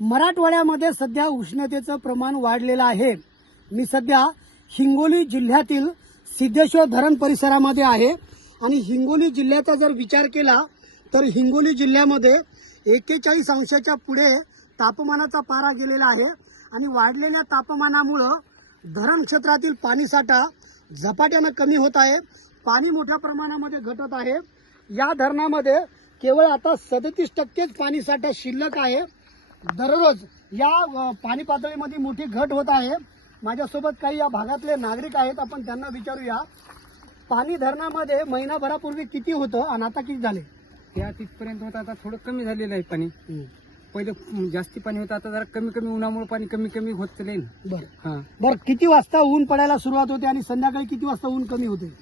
मराठवाड्यामध्ये सध्या उष्णतेचं प्रमाण वाढलेलं आहे। मी सध्या हिंगोली जिल्ह्यातील सिद्धेश्वर धरण परिसरामध्ये आहे आणि हिंगोली जिल्ह्याचा जर विचार केला तर हिंगोली जिल्ह्यामध्ये 41 अंशाच्या पुढे तापमानाचा पारा गेलेला आहे आणि वाढलेल्या तापमानामुळे धरण क्षेत्रातील पाणीसाठा झपाट्याने कमी होत आहे। पाणी मोठ्या प्रमाणामध्ये घटत आहे। या धरणामध्ये केवळ आता 37% पाणीसाठा शिल्लक आहे। दररोज या पाणी पातळीमध्ये मोठी घट होत आहे। माझ्यासोबत काही या भागातले नागरिक आहेत, आपण त्यांना विचारूया। पाणी धरणामध्ये महिनाभरापूर्वी किती होतं आणि आता किती झाले? त्या तिथपर्यंत होतं, आता थोडं कमी झालेलं आहे पाणी। पहिले जास्ती पाणी होतं, आता जरा कमी कमी उन्हामुळे पाणी कमी कमी होत चालले। बरं, किती वाजता ऊन पडायला सुरुवात होते आणि संध्याकाळी किती वाजता ऊन कमी होते?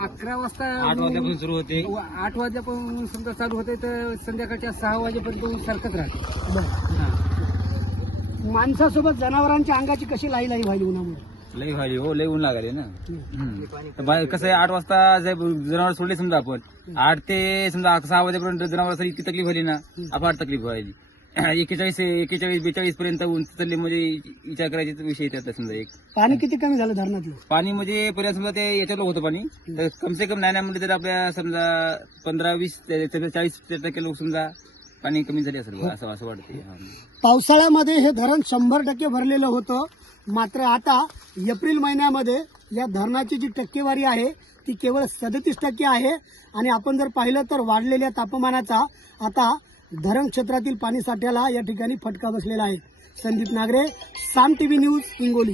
11 वाजता 8 वाजल्यापासून सुरू होते। 8 वाजल्यापासून समजा चालू होते तर संध्याकाळच्या 6 वाजेपर्यंत ऊन सारखंच राहते। माणसासोबत जनावरांच्या अंगाची कशी लाई लाई व्हायली उन्हामुळे? लई व्हायली हो, लई ऊन लागायले ना। कसं आहे, 8 वाजता जनावर सोडले समजा आपण, 8 ते समजा 6 वाजेपर्यंत जनावर इतकी तकलीफ व्हायली ना, आपण तकलीफ व्हायली। 41-42 पर्यंत ऊन चालले म्हणजे विचार करायचे विषय येतात। समजा एक पाणी किती कमी झालं धरणातलं? पाणी म्हणजे पहिल्या समजा ते याच्यावर होतं पाणी, तर कमसे कम नाही म्हणजे तर आपल्या समजा 15-20-40% लोक समजा पाणी कमी झाले असेल असं वाटते। पावसाळ्यामध्ये हे धरण 100% भरलेलं होतं, मात्र आता एप्रिल महिन्यामध्ये या धरणाची जी टक्केवारी आहे ती केवळ 37% आहे आणि आपण जर पाहिलं तर वाढलेल्या तापमानाचा आता धरण क्षेत्रातील पाणीसाठ्याला या ठिकाणी फटका बसलेला आहे। संदीप नागरे, साम टीव्ही न्यूज, हिंगोली।